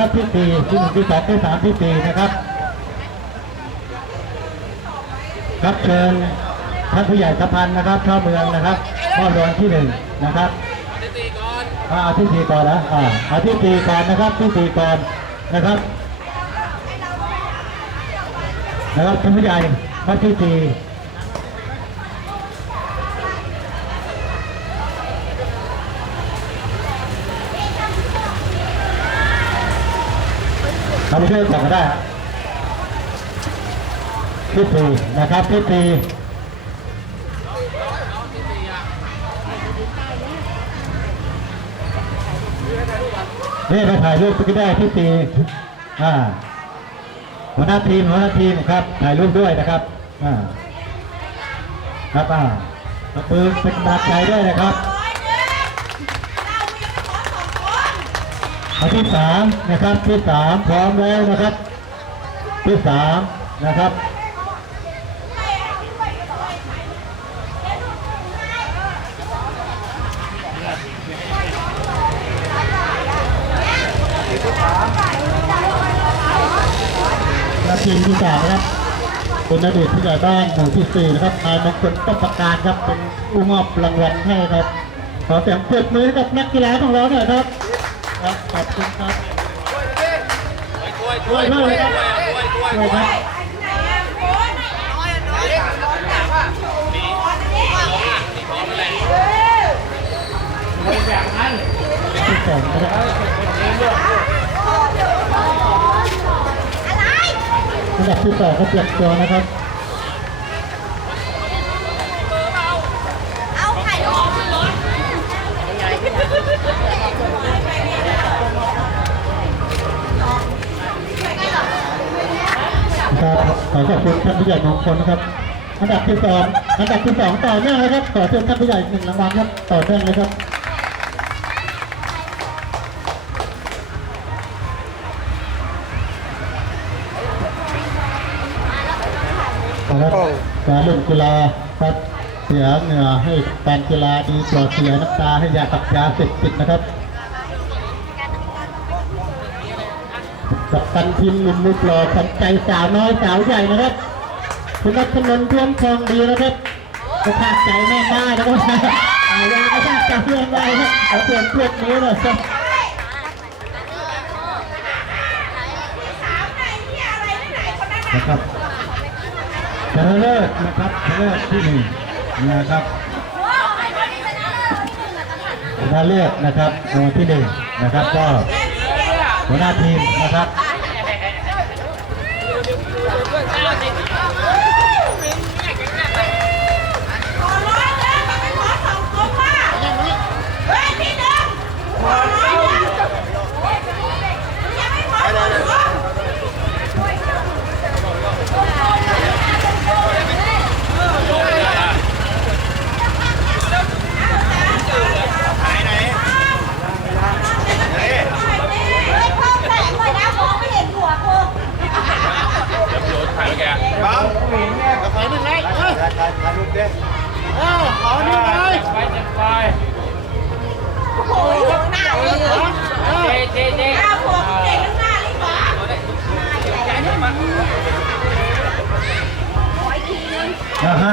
ครับที่สี่ที่หนึ่งที่สองที่สามที่สี่นะครับครับเชิญท่านผู้ใหญ่สะพานนะครับเข้าเมืองนะครับมอบรางวัลที่หนึ่งนะครับอ่าที่สี่ก่อนนะอ่าอาที่สี่ก่อนนะครับที่สี่ก่อนนะครับนะครับท่านผู้ใหญ่ข้อที่สี่ ทำไปช่วยสั่งก็ได้ฮะที่สี่นะครับที่สี่นี่ไปถ่ายรูปก็ได้ที่สี่อ่าหัวหน้าทีมหัวหน้าทีมครับ ถ่ายรูปด้วยนะครับอ่าครับอ่าตบมือเป็นกำลังใจด้วยนะครับ อาที่สามนะครับที่สามพร้อมแล้วนะครับ ที่สามนะครับและทีมที่สามนะครับเป็นอดีตผู้ใหญ่บ้านหมู่ที่สี่นะครับนายมงคลต้นประการครับเป็นผู้มอบรางวัลให้ครับขอเสียงปรบมือกับนักกีฬาของเราหน่อยครับ ครับขอบคุณครับช่วยช่วยช่วยช่วยช่วยครับที่สองนะครับอันดับที่สองก็เปลี่ยนตัวนะครับ เอาไข่ลง ครับข อขอบคุณท่านผู้ใหญ่มงคลนะครับ อันดับที่สองอันดับที่สองต่อเนื่องเลยครับ ขอเชิญท่านผู้ใหญ่หนึ่งรางวัลครับต่อเนื่องเลยครับนะครับการเล่นกีฬาครับเสียเหงื่อให้การกีฬาดีกว่าเสียน้ำตาให้ยากับยาเสพติดนะครับ กับตันทีมหนุ่มมุกหล่อขวัญใจสาวน้อยสาวใหญ่นะครับคุณนัทนนท์ท่วมทองดีนะครับกระชากใจแม่ได้นะครับอายากระชากใจแม่ได้ครับเอาเปลี่ยนเพื่อนนี้เลยครับสามไหนที่อะไรที่ไหนคนนั้นนะครับชนะเลิศนะครับชนะเลิศที่หนึ่งนะครับว้าวไข่คนนี้ชนะเลยชนะเลิศนะครับรางวัลที่หนึ่งนะครับก็ หัวหน้าทีมนะครับ ขอร้อยเลยมันเป็นขอสองคนว่าเฮ้ยพี่หนึ่งขอร้อยเลยยังไม่ขอสองคน เฮ้ยพ่อแตะหน่อยนะมองไม่เห็นหัวกู ถ่ายไปแก บังขอหนึ่งไลค์เออ ถ่ายถ่ายรูปดิเออขอหนึ่งไลค์ไปเจ็บไปโอ้โหหน้าเลยเหรอเจ๊เจ๊เจ๊หน้าผมเด็กหน้าเลยเหรอใหญ่ๆนี่มันขออีกทีนึงนะฮะ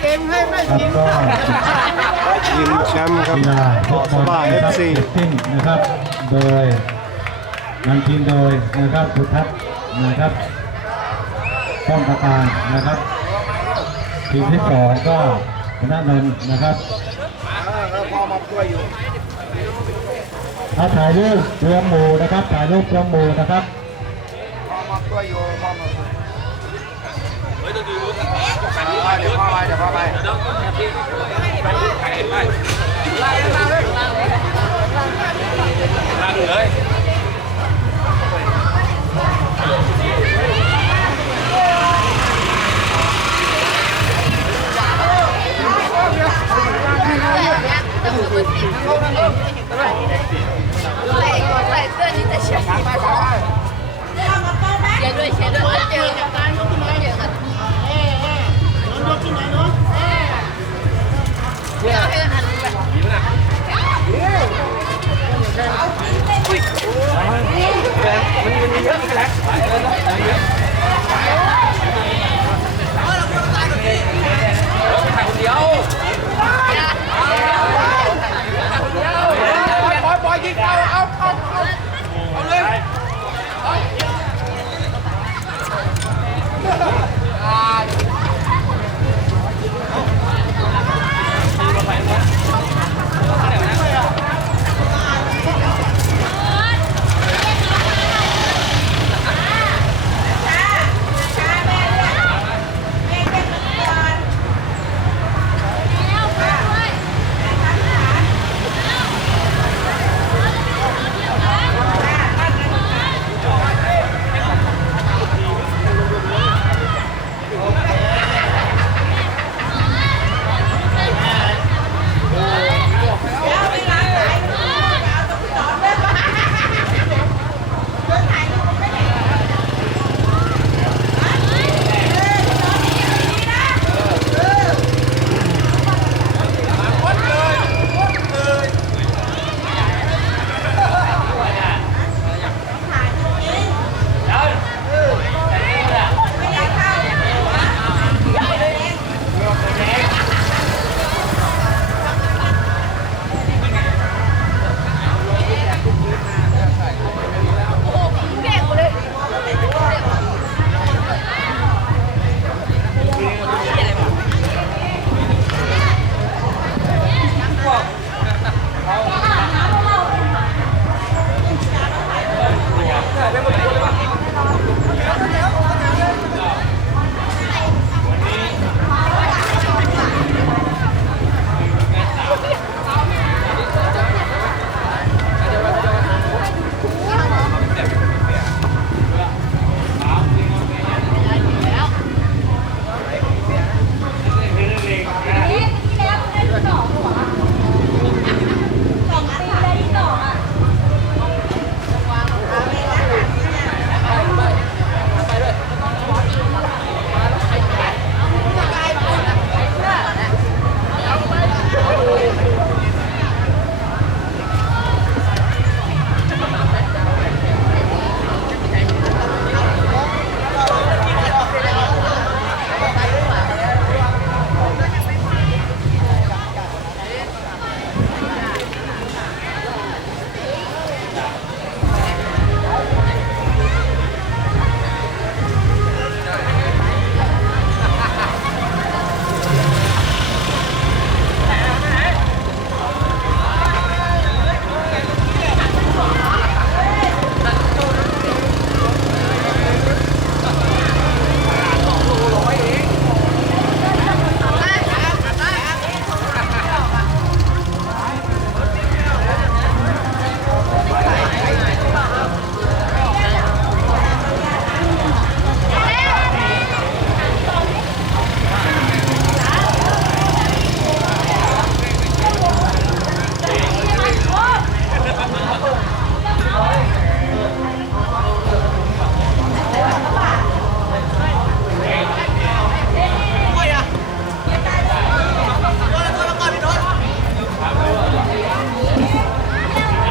เกมให้แม่ครับทีมแชมป์ครับกีฬาฟุตบอลสบายนะครับ FC เสร็จสิ้นนะครับ โดยนำทีมโดยนะครับสุทัศน์นะครับ ป้องประการนะครับ ทีมที่สองก็ชนะนนท์นะครับพ่อมาช่วยอยู่ถ้าถ่ายรูปรวมหมู่นะครับ ถ่ายรูปรวมหมู่นะครับพ่อมาช่วยอยู่พ่อมาเฮ้ยต้องดูรู้เดี๋ยวพ่อไปเดี๋ยวพ่อไปถ่ายไปลาดูเลยใ